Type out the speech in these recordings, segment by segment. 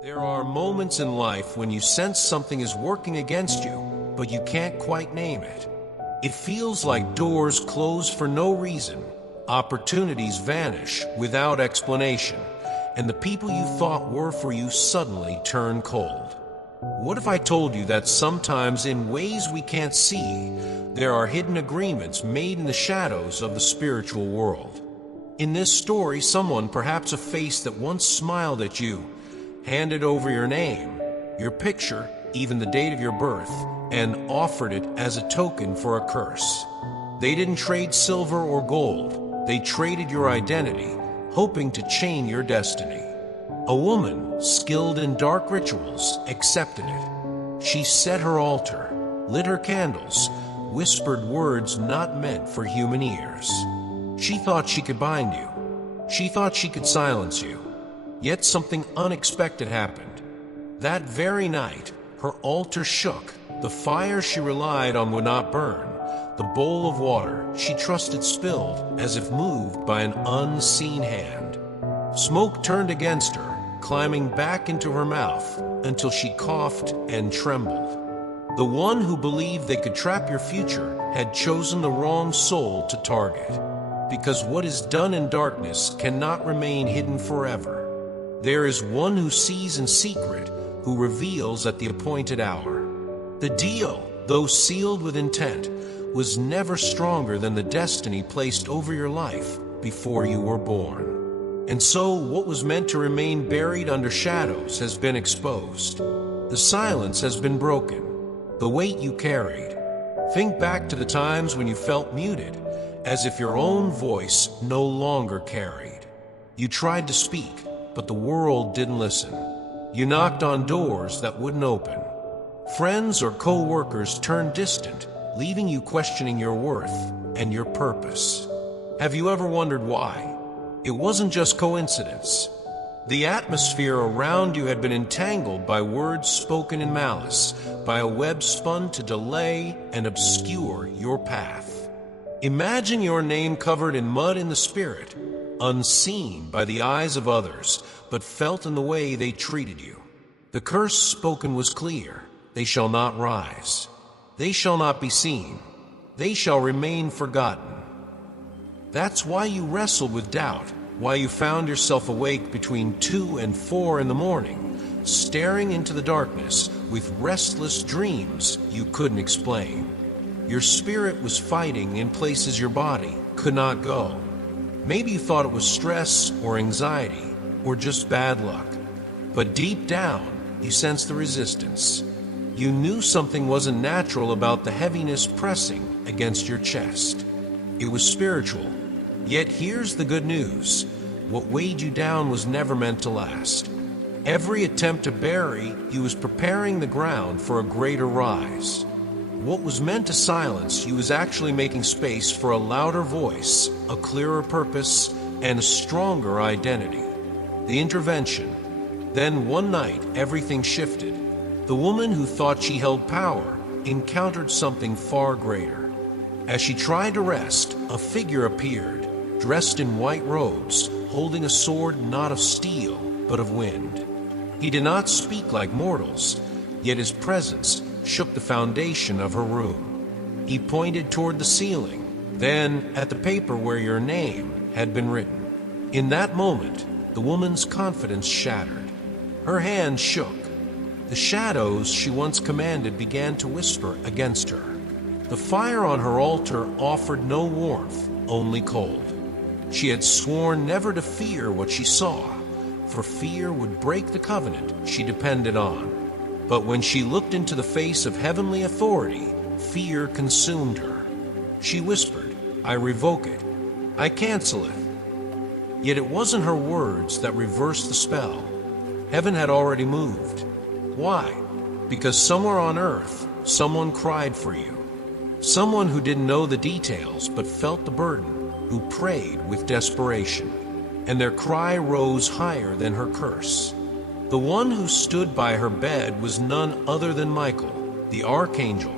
There are moments in life when you sense something is working against you, but you can't quite name it. It feels like doors close for no reason, opportunities vanish without explanation, and the people you thought were for you suddenly turn cold. What if I told you that sometimes, in ways we can't see, there are hidden agreements made in the shadows of the spiritual world? In this story, someone, perhaps a face that once smiled at you, handed over your name, your picture, even the date of your birth, and offered it as a token for a curse. They didn't trade silver or gold. They traded your identity, hoping to chain your destiny. A woman, skilled in dark rituals, accepted it. She set her altar, lit her candles, whispered words not meant for human ears. She thought she could bind you. She thought she could silence you. Yet something unexpected happened. That very night, her altar shook. The fire she relied on would not burn. The bowl of water she trusted spilled as if moved by an unseen hand. Smoke turned against her, climbing back into her mouth until she coughed and trembled. The one who believed they could trap your future had chosen the wrong soul to target. Because what is done in darkness cannot remain hidden forever. There is one who sees in secret, who reveals at the appointed hour. The deal, though sealed with intent, was never stronger than the destiny placed over your life before you were born. And so what was meant to remain buried under shadows has been exposed. The silence has been broken, the weight you carried. Think back to the times when you felt muted, as if your own voice no longer carried. You tried to speak, but the world didn't listen. You knocked on doors that wouldn't open. Friends or co-workers turned distant, leaving you questioning your worth and your purpose. Have you ever wondered why? It wasn't just coincidence. The atmosphere around you had been entangled by words spoken in malice, by a web spun to delay and obscure your path. Imagine your name covered in mud in the spirit, unseen by the eyes of others, but felt in the way they treated you. The curse spoken was clear. They shall not rise. They shall not be seen. They shall remain forgotten. That's why you wrestled with doubt, why you found yourself awake between 2 and 4 in the morning, staring into the darkness with restless dreams you couldn't explain. Your spirit was fighting in places your body could not go. Maybe you thought it was stress or anxiety or just bad luck. But deep down, you sensed the resistance. You knew something wasn't natural about the heaviness pressing against your chest. It was spiritual. Yet here's the good news. What weighed you down was never meant to last. Every attempt to bury you was preparing the ground for a greater rise. What was meant to silence you was actually making space for a louder voice, a clearer purpose, and a stronger identity. The intervention. Then one night, everything shifted. The woman who thought she held power encountered something far greater. As she tried to rest, a figure appeared, dressed in white robes, holding a sword not of steel, but of wind. He did not speak like mortals, yet his presence shook the foundation of her room. He pointed toward the ceiling, then at the paper where your name had been written. In that moment, the woman's confidence shattered. Her hand shook. The shadows she once commanded began to whisper against her. The fire on her altar offered no warmth, only cold. She had sworn never to fear what she saw, for fear would break the covenant she depended on. But when she looked into the face of heavenly authority, fear consumed her. She whispered, "I revoke it. I cancel it." Yet it wasn't her words that reversed the spell. Heaven had already moved. Why? Because somewhere on earth, someone cried for you. Someone who didn't know the details but felt the burden, who prayed with desperation. And their cry rose higher than her curse. The one who stood by her bed was none other than Michael, the archangel,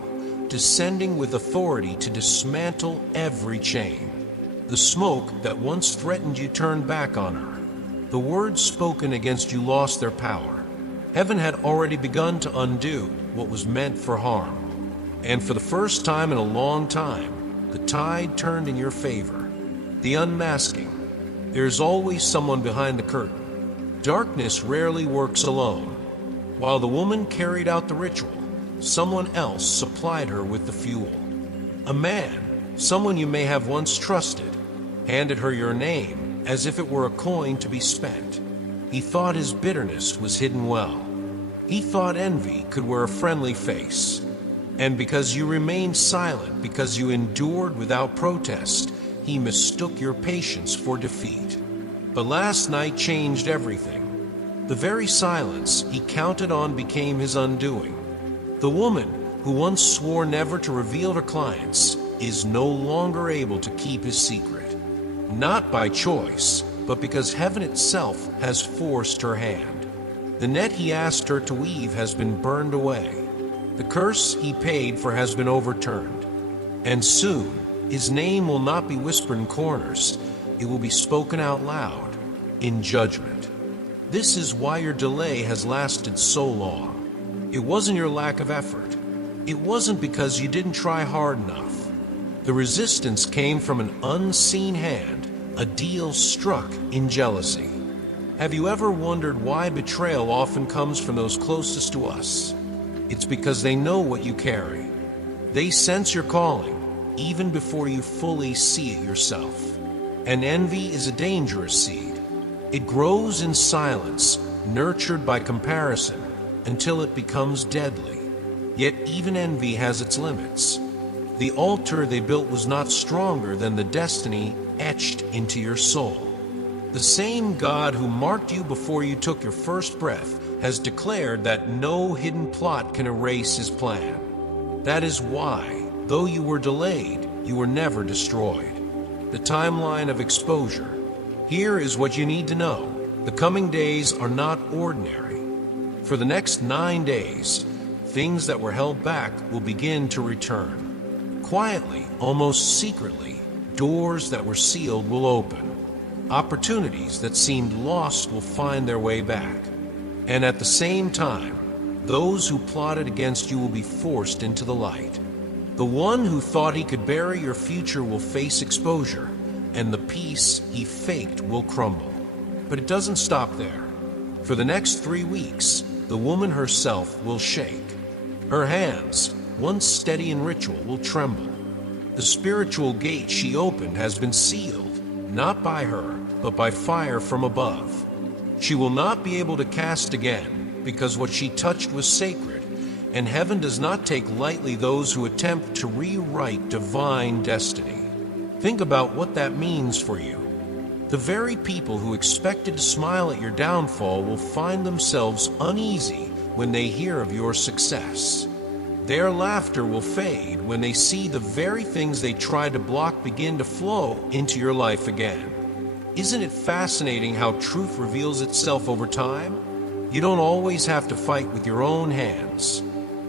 descending with authority to dismantle every chain. The smoke that once threatened you turned back on her. The words spoken against you lost their power. Heaven had already begun to undo what was meant for harm. And for the first time in a long time, the tide turned in your favor. The unmasking. There is always someone behind the curtain. Darkness rarely works alone. While the woman carried out the ritual, someone else supplied her with the fuel. A man, someone you may have once trusted, handed her your name as if it were a coin to be spent. He thought his bitterness was hidden well. He thought envy could wear a friendly face. And because you remained silent, because you endured without protest, he mistook your patience for defeat. But last night changed everything. The very silence he counted on became his undoing. The woman who once swore never to reveal her clients is no longer able to keep his secret. Not by choice, but because heaven itself has forced her hand. The net he asked her to weave has been burned away. The curse he paid for has been overturned. And soon, his name will not be whispered in corners. It will be spoken out loud, in judgment. This is why your delay has lasted so long. It wasn't your lack of effort. It wasn't because you didn't try hard enough. The resistance came from an unseen hand, a deal struck in jealousy. Have you ever wondered why betrayal often comes from those closest to us? It's because they know what you carry. They sense your calling, even before you fully see it yourself. And envy is a dangerous seed. It grows in silence, nurtured by comparison, until it becomes deadly. Yet even envy has its limits. The altar they built was not stronger than the destiny etched into your soul. The same God who marked you before you took your first breath has declared that no hidden plot can erase his plan. That is why, though you were delayed, you were never destroyed. The timeline of exposure. Here is what you need to know. The coming days are not ordinary. For the next 9 days, things that were held back will begin to return. Quietly, almost secretly, doors that were sealed will open. Opportunities that seemed lost will find their way back. And at the same time, those who plotted against you will be forced into the light. The one who thought he could bury your future will face exposure, and the peace he faked will crumble. But it doesn't stop there. For the next 3 weeks, the woman herself will shake. Her hands, once steady in ritual, will tremble. The spiritual gate she opened has been sealed, not by her, but by fire from above. She will not be able to cast again, because what she touched was sacred, and heaven does not take lightly those who attempt to rewrite divine destiny. Think about what that means for you. The very people who expected to smile at your downfall will find themselves uneasy when they hear of your success. Their laughter will fade when they see the very things they tried to block begin to flow into your life again. Isn't it fascinating how truth reveals itself over time? You don't always have to fight with your own hands.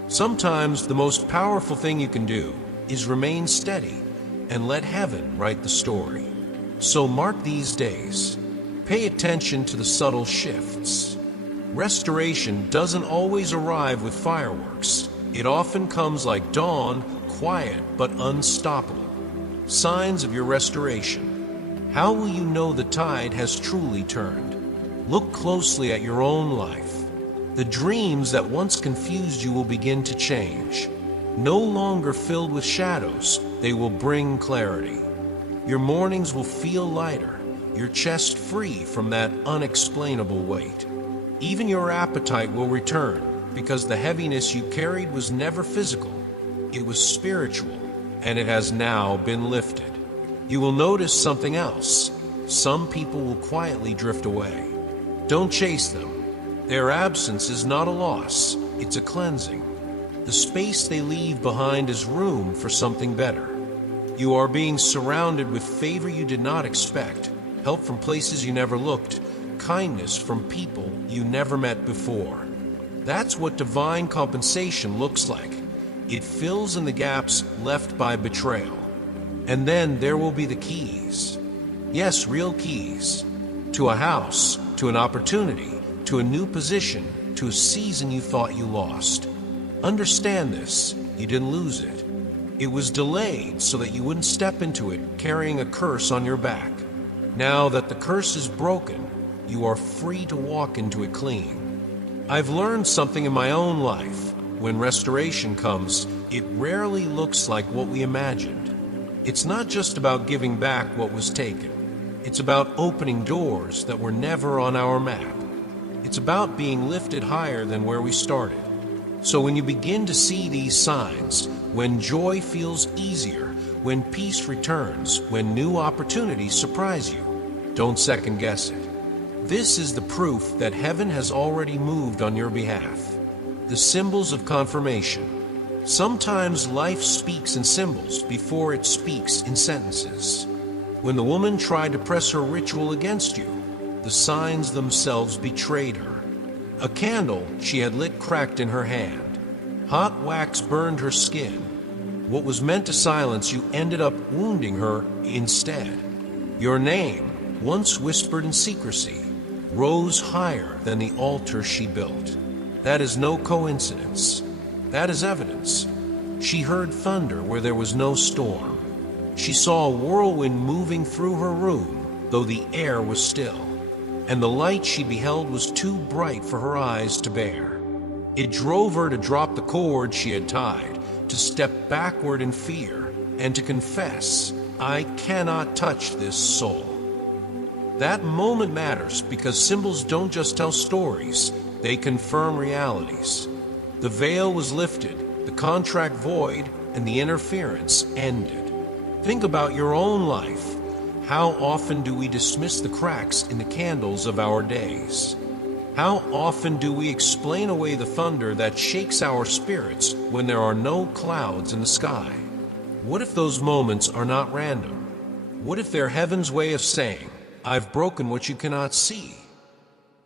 Sometimes the most powerful thing you can do is remain steady and let heaven write the story. So mark these days. Pay attention to the subtle shifts. Restoration doesn't always arrive with fireworks. It often comes like dawn, quiet but unstoppable. Signs of your restoration. How will you know the tide has truly turned? Look closely at your own life. The dreams that once confused you will begin to change. No longer filled with shadows, they will bring clarity. Your mornings will feel lighter, your chest free from that unexplainable weight. Even your appetite will return, because the heaviness you carried was never physical. It was spiritual, and it has now been lifted. You will notice something else. Some people will quietly drift away. Don't chase them. Their absence is not a loss, it's a cleansing. The space they leave behind is room for something better. You are being surrounded with favor you did not expect, help from places you never looked, kindness from people you never met before. That's what divine compensation looks like. It fills in the gaps left by betrayal. And then there will be the keys. Yes, real keys. To a house, to an opportunity, to a new position, to a season you thought you lost. Understand this, you didn't lose it. It was delayed so that you wouldn't step into it carrying a curse on your back. Now that the curse is broken, you are free to walk into it clean. I've learned something in my own life. When restoration comes, it rarely looks like what we imagined. It's not just about giving back what was taken. It's about opening doors that were never on our map. It's about being lifted higher than where we started. So when you begin to see these signs, when joy feels easier, when peace returns, when new opportunities surprise you, don't second guess it. This is the proof that heaven has already moved on your behalf. The symbols of confirmation. Sometimes life speaks in symbols before it speaks in sentences. When the woman tried to press her ritual against you, the signs themselves betrayed her. A candle she had lit cracked in her hand. Hot wax burned her skin. What was meant to silence you ended up wounding her instead. Your name, once whispered in secrecy, rose higher than the altar she built. That is no coincidence. That is evidence. She heard thunder where there was no storm. She saw a whirlwind moving through her room, though the air was still, and the light she beheld was too bright for her eyes to bear. It drove her to drop the cord she had tied, to step backward in fear, and to confess, "I cannot touch this soul." That moment matters because symbols don't just tell stories, they confirm realities. The veil was lifted, the contract void, and the interference ended. Think about your own life. How often do we dismiss the cracks in the candles of our days? How often do we explain away the thunder that shakes our spirits when there are no clouds in the sky? What if those moments are not random? What if they're heaven's way of saying, "I've broken what you cannot see"?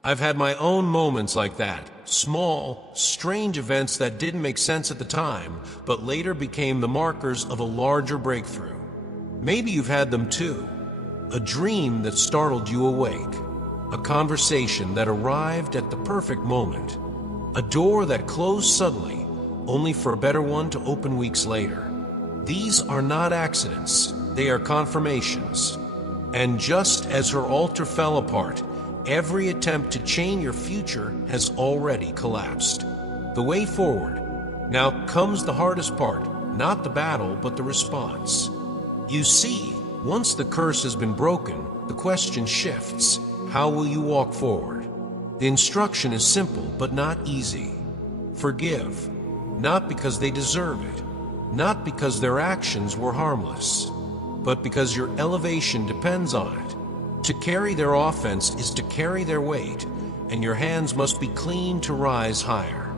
I've had my own moments like that, small, strange events that didn't make sense at the time, but later became the markers of a larger breakthrough. Maybe you've had them too. A dream that startled you awake. A conversation that arrived at the perfect moment. A door that closed suddenly, only for a better one to open weeks later. These are not accidents, they are confirmations. And just as her altar fell apart, every attempt to change your future has already collapsed. The way forward. Now comes the hardest part, not the battle, but the response. You see, once the curse has been broken, the question shifts. How will you walk forward? The instruction is simple, but not easy. Forgive, not because they deserve it, not because their actions were harmless, but because your elevation depends on it. To carry their offense is to carry their weight, and your hands must be clean to rise higher.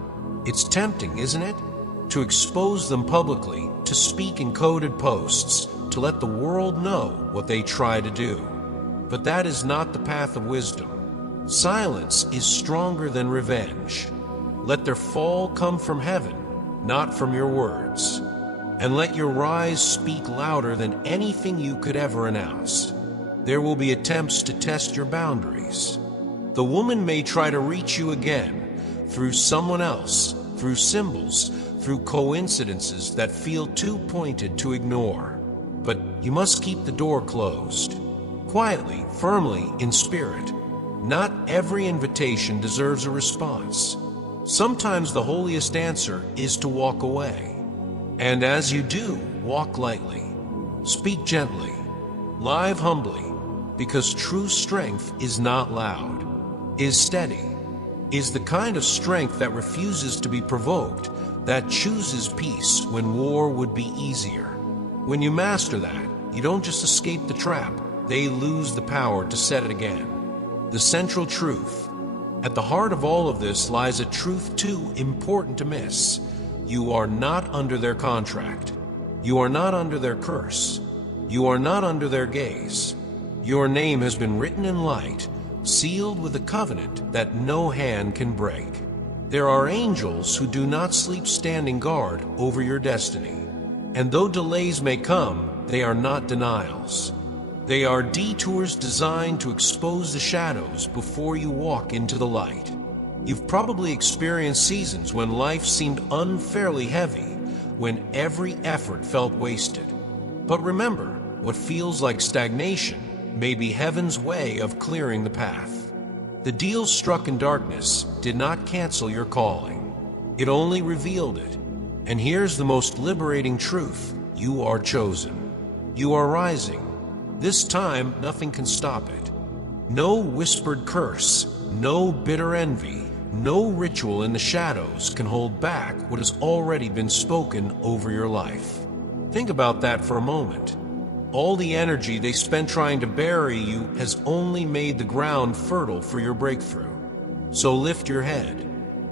It's tempting, isn't it? To expose them publicly, to speak in coded posts, to let the world know what they try to do. But that is not the path of wisdom. Silence is stronger than revenge. Let their fall come from heaven, not from your words. And let your rise speak louder than anything you could ever announce. There will be attempts to test your boundaries. The woman may try to reach you again, through someone else, through symbols, through coincidences that feel too pointed to ignore. But you must keep the door closed. Quietly, firmly, in spirit. Not every invitation deserves a response. Sometimes the holiest answer is to walk away. And as you do, walk lightly. Speak gently. Live humbly. Because true strength is not loud, is steady, is the kind of strength that refuses to be provoked, that chooses peace when war would be easier. When you master that, you don't just escape the trap, they lose the power to set it again. The central truth. At the heart of all of this lies a truth too important to miss. You are not under their contract. You are not under their curse. You are not under their gaze. Your name has been written in light, sealed with a covenant that no hand can break. There are angels who do not sleep standing guard over your destiny. And though delays may come, they are not denials. They are detours designed to expose the shadows before you walk into the light. You've probably experienced seasons when life seemed unfairly heavy, when every effort felt wasted. But remember, what feels like stagnation may be heaven's way of clearing the path. The deal struck in darkness did not cancel your calling. It only revealed it. And here's the most liberating truth: you are chosen. You are rising. This time, nothing can stop it. No whispered curse, no bitter envy, no ritual in the shadows can hold back what has already been spoken over your life. Think about that for a moment. All the energy they spent trying to bury you has only made the ground fertile for your breakthrough. So lift your head.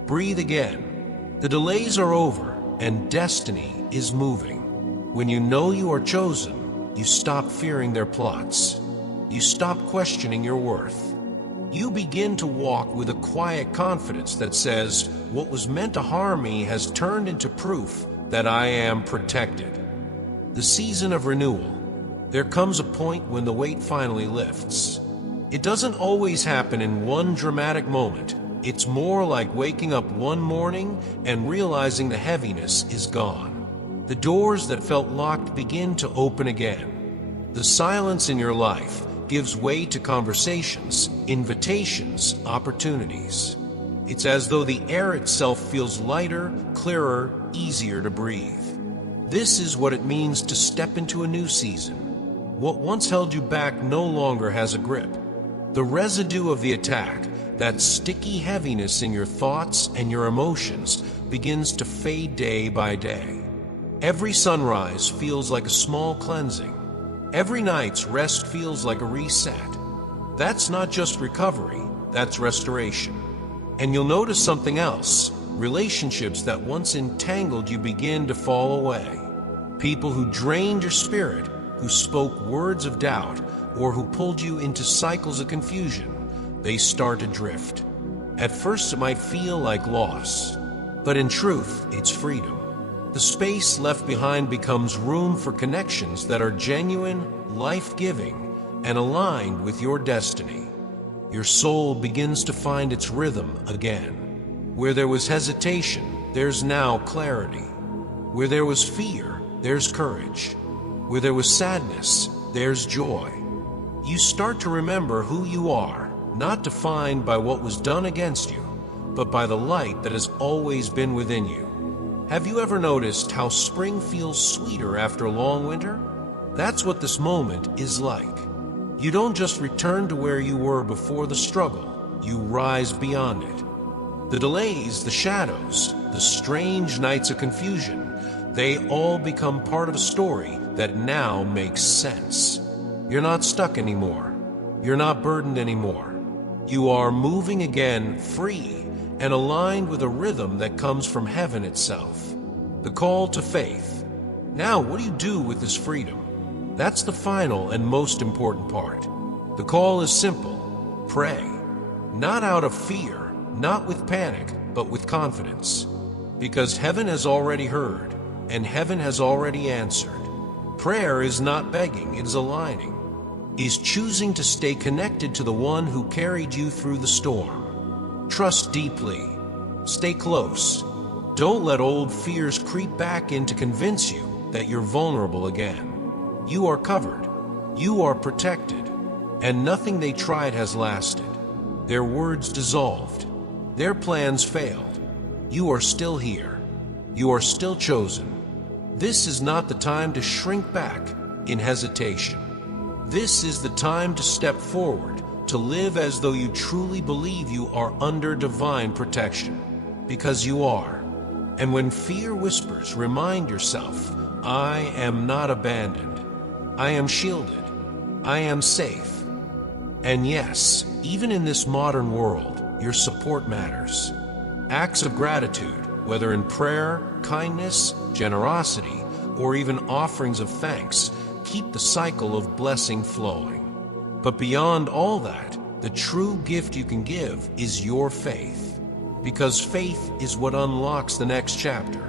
Breathe again. The delays are over, and destiny is moving. When you know you are chosen, you stop fearing their plots. You stop questioning your worth. You begin to walk with a quiet confidence that says, what was meant to harm me has turned into proof that I am protected. The season of renewal. There comes a point when the weight finally lifts. It doesn't always happen in one dramatic moment. It's more like waking up one morning and realizing the heaviness is gone. The doors that felt locked begin to open again. The silence in your life gives way to conversations, invitations, opportunities. It's as though the air itself feels lighter, clearer, easier to breathe. This is what it means to step into a new season. What once held you back no longer has a grip. The residue of the attack, that sticky heaviness in your thoughts and your emotions, begins to fade day by day. Every sunrise feels like a small cleansing. Every night's rest feels like a reset. That's not just recovery, that's restoration. And you'll notice something else. Relationships that once entangled you begin to fall away. People who drained your spirit, who spoke words of doubt, or who pulled you into cycles of confusion, they start to drift. At first it might feel like loss, but in truth, it's freedom. The space left behind becomes room for connections that are genuine, life-giving, and aligned with your destiny. Your soul begins to find its rhythm again. Where there was hesitation, there's now clarity. Where there was fear, there's courage. Where there was sadness, there's joy. You start to remember who you are, not defined by what was done against you, but by the light that has always been within you. Have you ever noticed how spring feels sweeter after a long winter? That's what this moment is like. You don't just return to where you were before the struggle, you rise beyond it. The delays, the shadows, the strange nights of confusion, they all become part of a story that now makes sense. You're not stuck anymore. You're not burdened anymore. You are moving again, free and aligned with a rhythm that comes from heaven itself. The call to faith. Now, what do you do with this freedom? That's the final and most important part. The call is simple. Pray. Not out of fear, not with panic, but with confidence. Because heaven has already heard, and heaven has already answered. Prayer is not begging, it is aligning. Is choosing to stay connected to the one who carried you through the storm. Trust deeply. Stay close. Don't let old fears creep back in to convince you that you're vulnerable again. You are covered. You are protected. And nothing they tried has lasted. Their words dissolved. Their plans failed. You are still here. You are still chosen. This is not the time to shrink back in hesitation. This is the time to step forward, to live as though you truly believe you are under divine protection. Because you are. And when fear whispers, remind yourself, I am not abandoned. I am shielded. I am safe. And yes, even in this modern world, your support matters. Acts of gratitude, whether in prayer, kindness, generosity, or even offerings of thanks, keep the cycle of blessing flowing. But beyond all that, the true gift you can give is your faith. Because faith is what unlocks the next chapter.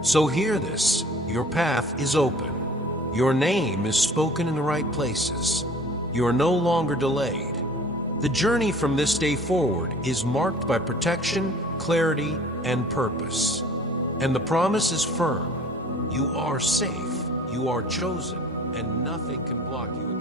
So hear this, your path is open. Your name is spoken in the right places. You are no longer delayed. The journey from this day forward is marked by protection, clarity, and purpose. And the promise is firm. You are safe, you are chosen, and nothing can block you